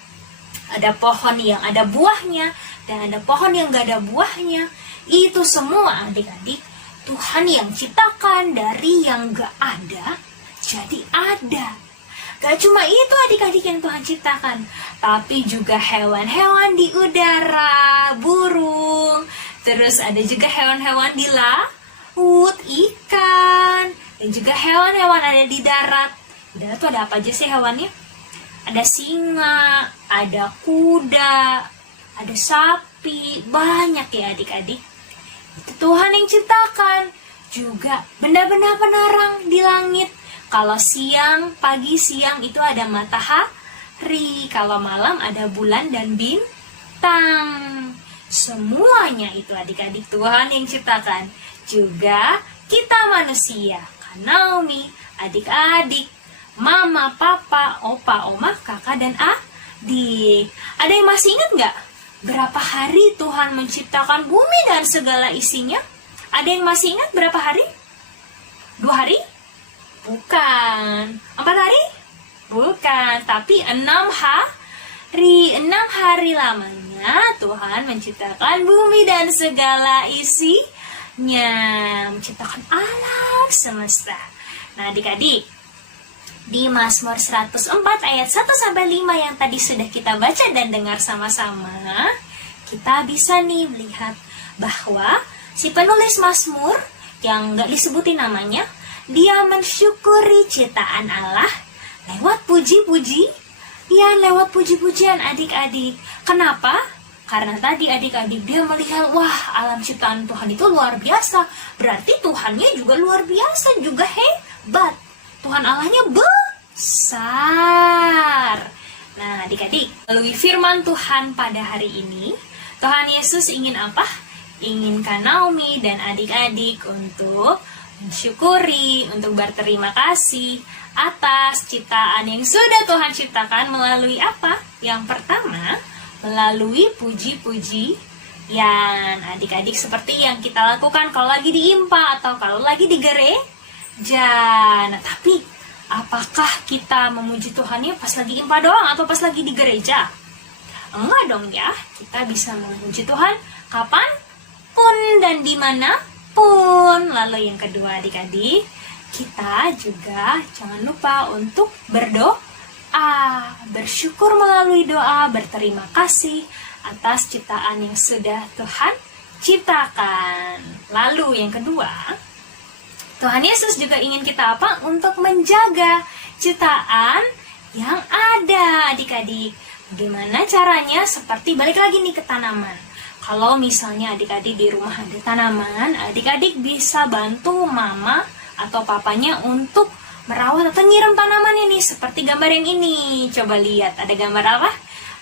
ada pohon yang ada buahnya dan ada pohon yang gak ada buahnya. Itu semua adik-adik Tuhan yang ciptakan, dari yang gak ada jadi ada. Gak cuma itu adik-adik yang Tuhan ciptakan, tapi juga hewan-hewan di udara, burung. Terus ada juga hewan-hewan di laut, ikan. Dan juga hewan-hewan ada di darat. Di darat tuh ada apa aja sih hewannya? Ada singa, ada kuda, ada sapi, banyak ya adik-adik. Itu Tuhan yang ciptakan. Juga benda-benda penerang di langit. Kalau siang, pagi, siang itu ada matahari. Kalau malam ada bulan dan bintang. Semuanya itu adik-adik Tuhan yang ciptakan. Juga kita manusia, Kak Naomi, adik-adik, mama, papa, opa, oma, kakak, dan adik. Ada yang masih ingat nggak? Berapa hari Tuhan menciptakan bumi dan segala isinya? Ada yang masih ingat berapa hari? hari? Bukan. 4 hari? Bukan, tapi 6 hari. 6 hari lamanya Tuhan menciptakan bumi dan segala isinya, menciptakan alam semesta. Nah, adik-adik, di Mazmur 104 ayat 1-5 yang tadi sudah kita baca dan dengar sama-sama, kita bisa nih melihat bahwa si penulis Mazmur yang gak disebutin namanya, dia mensyukuri ciptaan Allah lewat puji-puji, ya lewat puji-pujian adik-adik. Kenapa? Karena tadi adik-adik dia melihat, wah alam ciptaan Tuhan itu luar biasa. Berarti Tuhannya juga luar biasa, juga hebat. Tuhan Allahnya besar. Nah adik-adik, melalui firman Tuhan pada hari ini, Tuhan Yesus ingin apa? Inginkan Naomi dan adik-adik untuk mensyukuri, untuk berterima kasih atas ciptaan yang sudah Tuhan ciptakan melalui apa? Yang pertama, melalui puji-pujian. Adik-adik seperti yang kita lakukan kalau lagi di IMPA atau kalau lagi di gereja. Nah, tapi apakah kita memuji Tuhannya pas lagi IMPA doang atau pas lagi di gereja? Enggak dong ya, kita bisa memuji Tuhan kapan pun dan dimanapun. Lalu yang kedua adik-adik, kita juga jangan lupa untuk berdoa, bersyukur melalui doa, berterima kasih atas ciptaan yang sudah Tuhan ciptakan. Lalu yang kedua, Tuhan Yesus juga ingin kita apa? Untuk menjaga ciptaan yang ada adik-adik. Bagaimana caranya? Seperti balik lagi nih ke tanaman. Kalau misalnya adik-adik di rumah ada tanaman, adik-adik bisa bantu mama atau papanya untuk merawat atau nyiram tanaman ini. Seperti gambar yang ini. Coba lihat, ada gambar apa?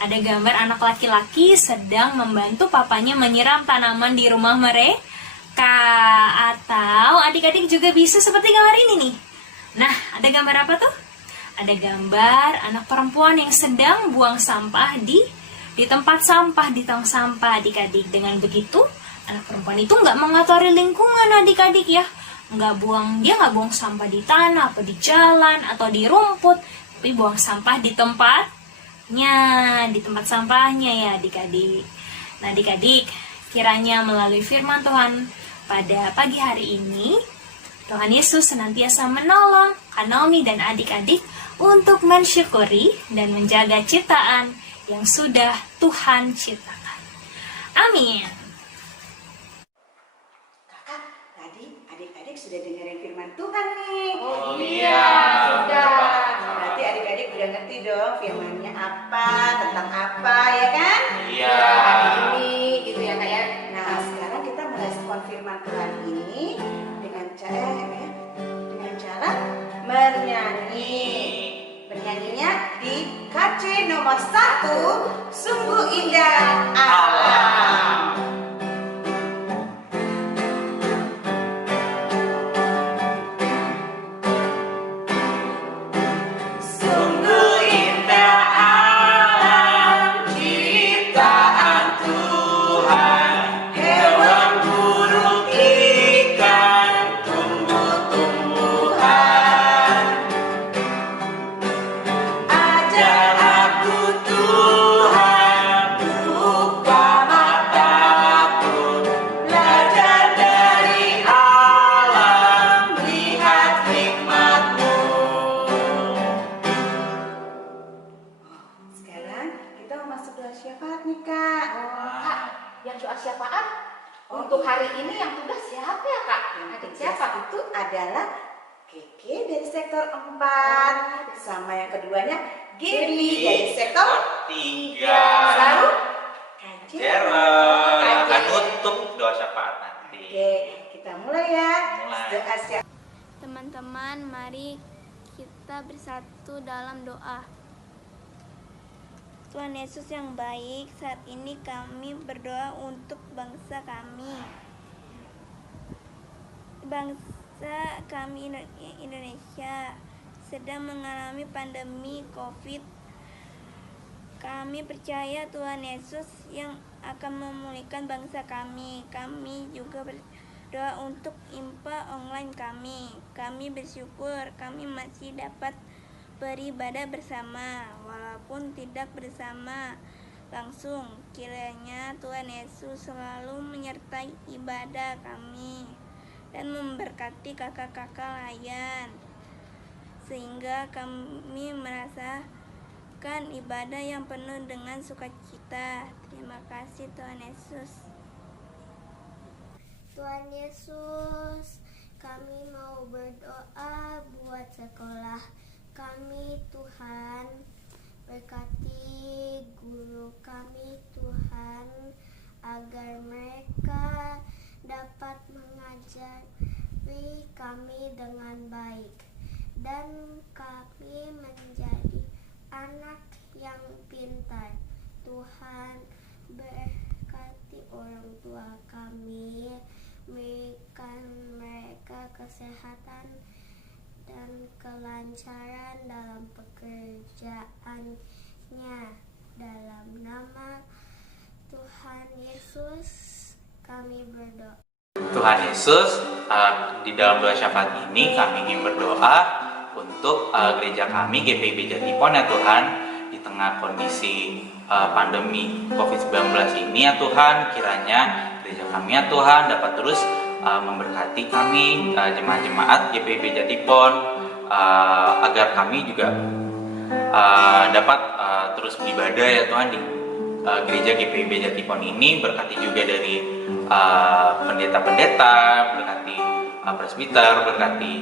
Ada gambar anak laki-laki sedang membantu papanya menyiram tanaman di rumah mereka. Atau adik-adik juga bisa seperti gambar ini nih. Nah, ada gambar apa tuh? Ada gambar anak perempuan yang sedang buang sampah di tempat sampah, di tong sampah adik-adik. Dengan begitu, anak perempuan itu nggak mengotori lingkungan adik-adik ya. Dia nggak buang sampah di tanah, atau di jalan, atau di rumput, tapi buang sampah di tempatnya, di tempat sampahnya ya adik-adik. Nah adik-adik, kiranya melalui firman Tuhan pada pagi hari ini, Tuhan Yesus senantiasa menolong Naomi dan adik-adik untuk mensyukuri dan menjaga ciptaan yang sudah Tuhan ciptakan. Amin. Kakak, tadi adik-adik sudah dengerin firman Tuhan nih. Oh iya, sudah. Berarti adik-adik udah ngerti dong firmannya apa, tentang apa, ya kan? Iya. Ini gitu ya kayak. Nah, sekarang kita merespon firman Tuhan ini dengan cara menyanyi. Penyanyinya di KC nomor 1, Sungguh Indah Alam. Sungguh indah alam ciptaan Tuhan, hewan, burung, ikan, tumbuh-tumbuhan. Ajar aku Tuhan, buka mataku, belajar dari alam, lihat hikmat-Mu. Sekarang kita mau masuk doa syafaat nih, Kak. Kak, yang doa syafaat untuk hari ini yang tugas siapa ya Kak? Adik siapa? Itu adalah Keke dari sektor 4, sama yang keduanya Gaby dari sektor 3. Lalu Jeren akan tutup doa syafaat nanti. Oke, kita mulai ya. Mulai. Doa syafaat. Teman-teman, mari kita bersatu dalam doa. Tuhan Yesus yang baik, saat ini kami berdoa untuk bangsa kami. Bangsa kami Indonesia sedang mengalami pandemi COVID. Kami percaya Tuhan Yesus yang akan memulihkan bangsa kami. Kami juga berdoa untuk IMPA online kami. Kami bersyukur kami masih dapat beribadah bersama, walaupun tidak bersama langsung. Kiranya Tuhan Yesus selalu menyertai ibadah kami dan memberkati kakak-kakak layan, sehingga kami merasakan ibadah yang penuh dengan sukacita. Terima kasih Tuhan Yesus. Tuhan Yesus, kami mau berdoa buat sekolah kami Tuhan. Berkati guru kami Tuhan, agar mereka dapat mengajari kami dengan baik, dan kami menjadi anak yang pintar. Tuhan, berkati orang tua kami, berikan mereka kesehatan dan kelancaran dalam pekerjaannya. Dalam nama Tuhan Yesus kami berdoa. Tuhan Yesus, di dalam doa syafaat ini kami ingin berdoa untuk gereja kami GPIB Jatipon ya Tuhan, di tengah kondisi pandemi COVID-19 ini ya Tuhan, kiranya gereja kami ya Tuhan dapat terus memberkati kami jemaat-jemaat GPIB Jatipon, agar kami juga dapat terus beribadah ya Tuhan di gereja GPIB Jatipon ini. Berkati juga dari pendeta-pendeta, berkati presbiter, berkati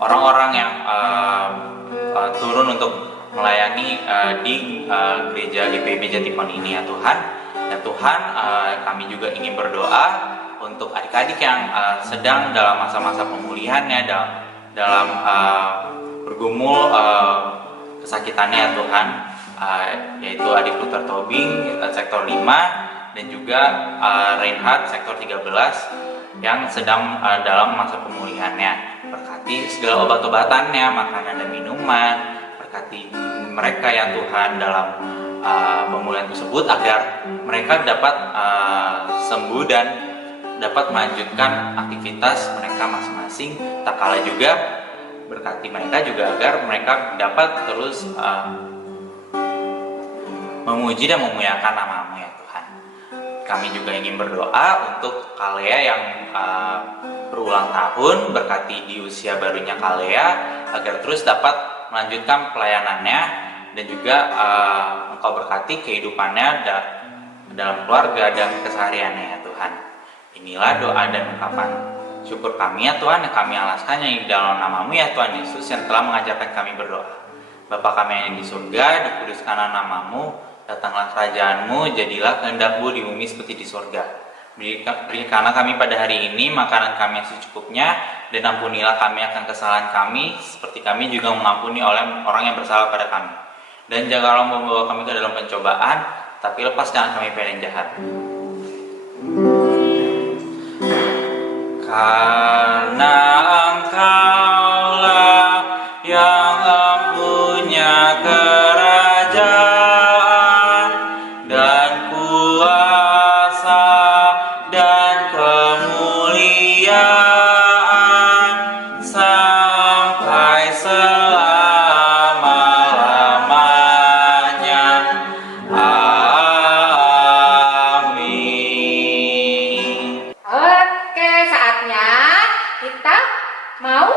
orang-orang yang turun untuk melayani di gereja GPIB Jatipon ini ya Tuhan. Ya Tuhan, kami juga ingin berdoa untuk adik-adik yang sedang dalam masa-masa pemulihannya, dalam bergumul kesakitannya ya Tuhan, yaitu adik Luther Tobing sektor 5 dan juga Reinhard sektor 13 yang sedang dalam masa pemulihannya. Berkati segala obat-obatannya, makanan dan minuman, berkati mereka ya Tuhan dalam pemulihan tersebut, agar mereka dapat sembuh dan dapat melanjutkan aktivitas mereka masing-masing. Tak kalah juga berkati mereka juga agar mereka dapat terus memuji dan memuliakan nama-Mu ya Tuhan. Kami juga ingin berdoa untuk Kalea yang berulang tahun, berkati di usia barunya Kalea agar terus dapat melanjutkan pelayanannya, dan juga Engkau berkati kehidupannya dalam keluarga dan kesehariannya ya Tuhan. Inilah doa dan ungkapan syukur kami ya Tuhan, yang kami alaskannya di dalam nama-Mu ya Tuhan Yesus, yang telah mengajarkan kami berdoa. Bapa kami yang di surga, dikuduskanlah nama-Mu, datanglah kerajaan-Mu, jadilah kehendak-Mu di bumi seperti di surga. Berikanlah kami pada hari ini makanan kami yang secukupnya, dan ampunilah kami akan kesalahan kami, seperti kami juga mengampuni oleh orang yang bersalah pada kami. Dan janganlah membawa kami ke dalam pencobaan, tapi lepaskan kami dari yang jahat. Karena Engkaulah yang empunya kerajaan dan kuasa dan kemuliaan sampai selama-lamanya. Amin. Oke, saatnya kita mau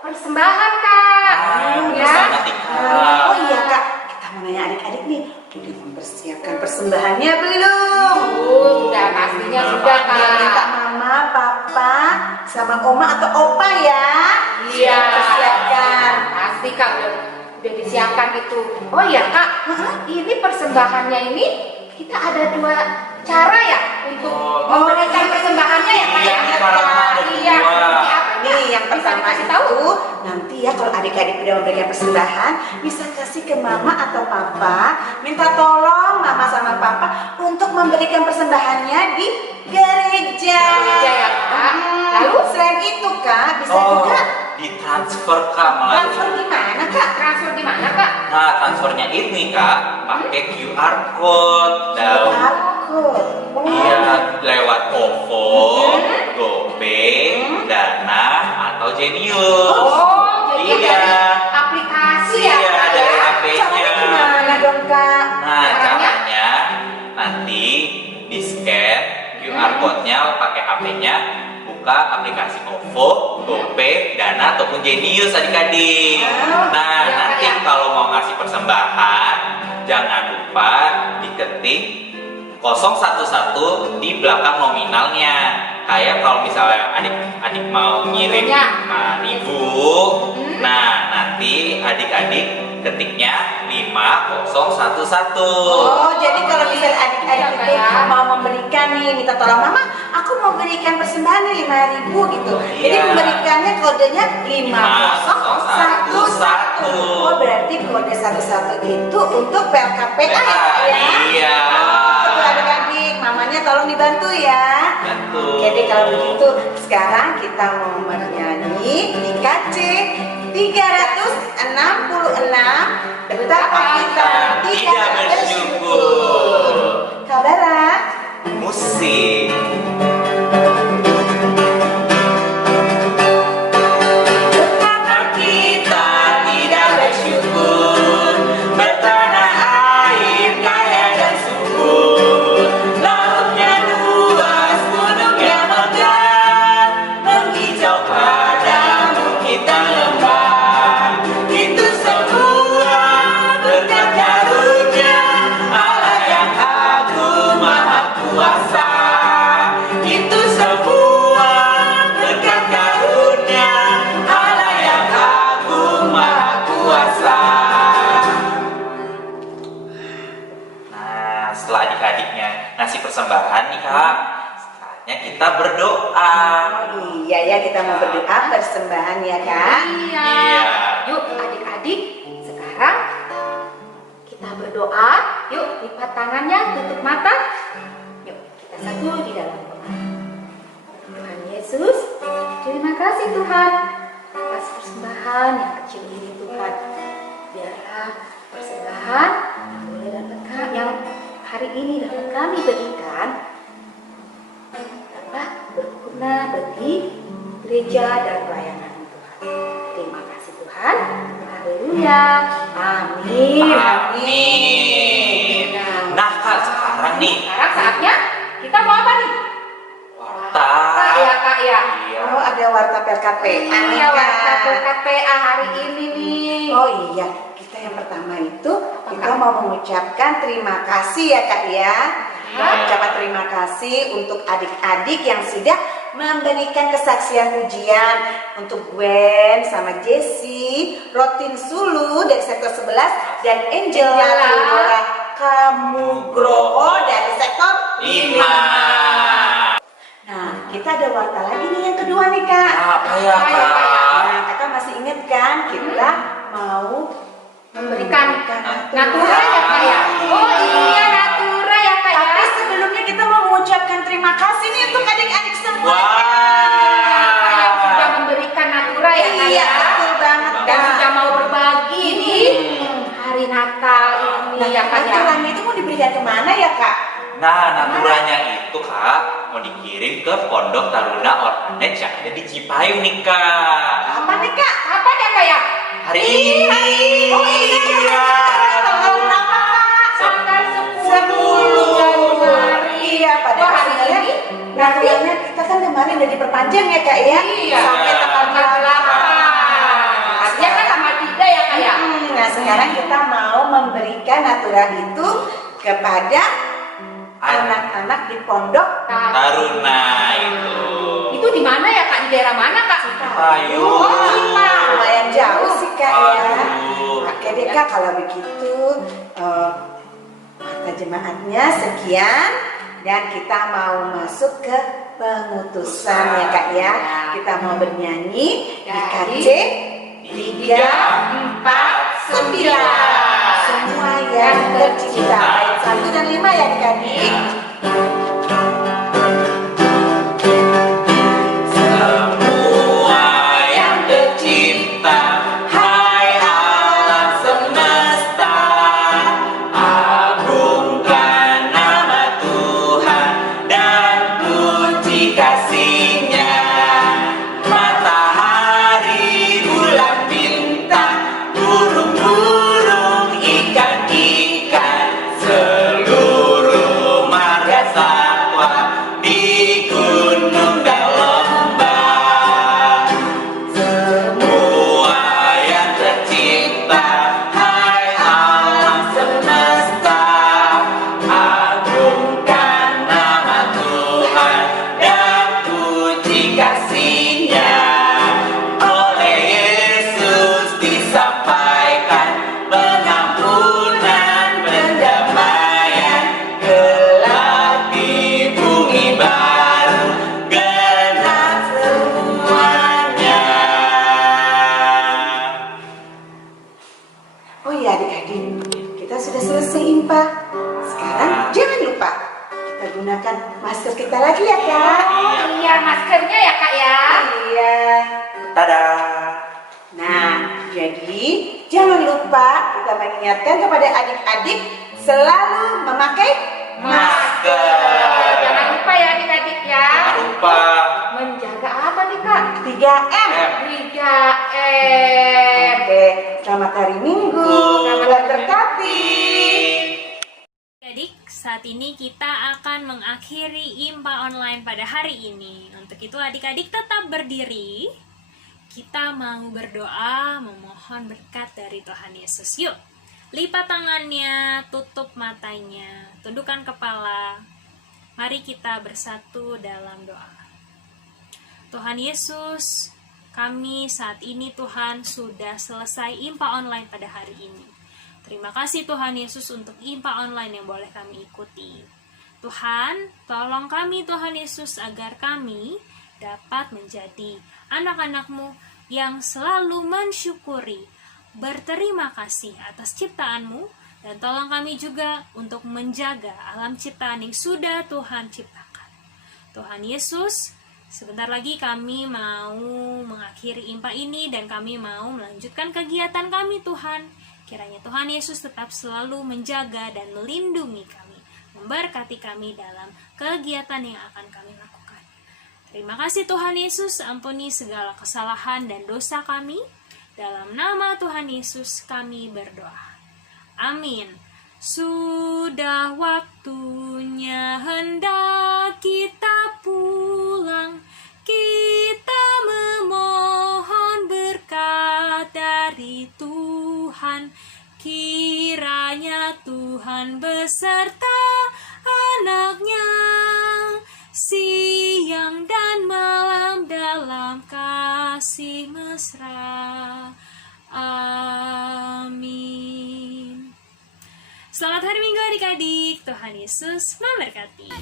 persembahan Kak. Ya. Oh iya Kak, kita mau nanya adik-adik nih, udah mempersiapkan persembahannya belum? Sudah, pastinya sudah Minta Kak. mama, papa, sama oma atau opa ya. Iya. Persiapkan. Pasti Kak udah disiapkan itu. Oh iya Kak, ini persembahannya ini kita ada dua cara ya untuk memberikan persembahannya ya Kak ya. Iya, caranya ada Iya. dua. Seperti apa, Kak? Nih yang Bisa pertama dikasih itu tahu? nanti ya kalau adik-adik udah memberikan persembahan bisa kasih ke mama atau papa, minta tolong mama sama papa untuk memberikan persembahannya di gereja. Gereja ya, Kak. Lalu? Selain itu Kak bisa Oh, juga ditransfer Kak malah. transfer gimana Kak? Transfer di mana Kak? Nah, transfernya ini Kak, pakai QR code. QR Iya, lewat OVO, GoPay, Dana, atau Genius. Oh, jadi Iya. dari aplikasi ya Iya, Kak dari ya? HP-nya. Caranya gimana dong Kak? Nah, Caranya? caranya nanti di-scan QR code-nya pakai HP-nya, buka aplikasi OVO, GoPay, Dana, ataupun Genius adik-adik. Nah, iya, nanti iya. kalau mau ngasih persembahan, jangan lupa diketik 011 di belakang nominalnya. Kayak kalau misalnya adik-adik mau ngirim Iya. 5.000, nah nanti adik-adik ketiknya 5011. Oh, jadi kalau misalnya adik-adik Iya, itu Kak. mau memberikan nih, minta tolong mama, aku mau berikan persembahan nih 5.000 gitu. Jadi Iya. memberikannya kodenya 5011. Oh, berarti kode 11 itu untuk PLKPA ya Kak ya? Iya. Oh, tuh adik-adik, mamanya tolong dibantu ya. Betul. Oke deh kalau begitu, sekarang kita mau bernyanyi di KC 366 betapa kita tidak bersyukur. Kabar Musik. Betapa kita tidak bersyukur, bertanah air kaya dan subur, lautnya luas, gunungnya megah, menghijau padamu kita lembah. Itu semua berkat karunia Allah yang agung maha kuasa. Itu semua berkat karunia Allah yang agung maha kuasa. Nah, setelah adik-adiknya ngasih persembahan nih Kak, saatnya kita berdoa. Oh iya ya, kita mau berdoa persembahan ya Kak. Iya. Iya. Yuk adik-adik, sekarang kita berdoa. Yuk lipat tangannya, tutup mata. Yuk kita satu di dalam doa. Tuhan Yesus, terima kasih Tuhan atas persembahan yang kecil ini Tuhan. Biarlah persembahan yang boleh dapat yang hari ini dapat kami berikan dapat berguna bagi gereja dan pelayanan Tuhan. Terima kasih Tuhan. Haleluya. Amin. Amin. Nah Kak, sekarang nih Sekarang saatnya kita mau apa nih? warta. Kak ya Kak ya. Iya. Oh, ada warta PLKPA nih Iya warta Kak. PLKPA hari ini nih. Oh iya, kita yang pertama itu kita mau mengucapkan terima kasih ya Kak ya. Mengucapkan terima kasih untuk adik-adik yang sudah memberikan kesaksian pujian untuk Gwen sama Jessie, Rotin Sulu dari sektor 11 dan Angel Theodora Kamugroho dari sektor 5. Nah, kita ada warta lagi nih yang kedua nih Kak. Apa ya Kak? Nah, Kakak masih ingat kan kita mau Memberikan natura ya Kak ya. Oh iya natura ya Kak ya. Tapi sebelumnya kita mau mengucapkan terima kasih nih untuk adik-adik semua. Yang sudah memberikan natura ya Kak Iya, ya. betul banget Dan Kak. sudah mau berbagi di hari Natal ini Nah, ya Kak ya. naturanya itu mau diberikan kemana ya Kak? Nah, naturanya itu Kak mau dikirim ke Pondok Taruna Orphanage yang ada di Cipayung nih Kak. Apa nih Kak? Kapan ya Kak ya? Hari ini. Oh iya. Tanggal berapa Kak? Tanggal 10 Januari. Iya, pada Wah, hari sebenarnya ini naturanya kita kan kemarin udah diperpanjang ya Kak ya. Iya. Sampai tanggal tanggal 8. 8. Artinya kan tanggal 3 ya Kak ya. Nah, sekarang kita mau memberikan natura itu kepada anak-anak di pondok. Taruna itu. Itu di mana ya Kak? Di daerah mana Kak? Cipayung. Lumayan jauh sih Kak ya. Aduh. Oke deh Kak, kalau begitu mata jemaatnya sekian dan kita mau masuk ke pengutusan ya Kak ya. Kita mau bernyanyi di KC 349. Semua yang tercipta ayat 1 dan 5 ya adik-adik. Semua yang tercipta, hai alam semesta, agungkan nama Tuhan. sebentar lagi ya Kak. Iya, maskernya ya Kak ya. Iya. Tada. Nah, jadi jangan lupa kita mengingatkan kepada adik-adik selalu memakai Masker. Jangan lupa ya adik-adik ya. Jangan lupa. Menjaga apa nih Kak? 3M. 3M. Oke, selamat hari Minggu. Selamat berkati. Adik, saat ini kita akan mengakhiri IMPA online pada hari ini. Untuk itu adik-adik tetap berdiri. Kita mau berdoa memohon berkat dari Tuhan Yesus. Yuk, lipat tangannya, tutup matanya, tundukkan kepala. Mari kita bersatu dalam doa. Tuhan Yesus, kami saat ini Tuhan sudah selesai IMPA online pada hari ini. Terima kasih Tuhan Yesus untuk IMPA online yang boleh kami ikuti. Tuhan, tolong kami Tuhan Yesus agar kami dapat menjadi anak-anak-Mu yang selalu mensyukuri, berterima kasih atas ciptaan-Mu, dan tolong kami juga untuk menjaga alam ciptaan yang sudah Tuhan ciptakan. Tuhan Yesus, sebentar lagi kami mau mengakhiri IMPA ini dan kami mau melanjutkan kegiatan kami Tuhan. Kiranya Tuhan Yesus tetap selalu menjaga dan melindungi kami, memberkati kami dalam kegiatan yang akan kami lakukan. Terima kasih Tuhan Yesus, ampuni segala kesalahan dan dosa kami. Dalam nama Tuhan Yesus kami berdoa. Amin. Sudah waktunya hendak kita pulang. Kita memohon berkat dari Tuhan. Kiranya Tuhan beserta anak-Nya siang dan malam dalam kasih mesra. Amin. Selamat hari Minggu adik-adik. Tuhan Yesus memberkati.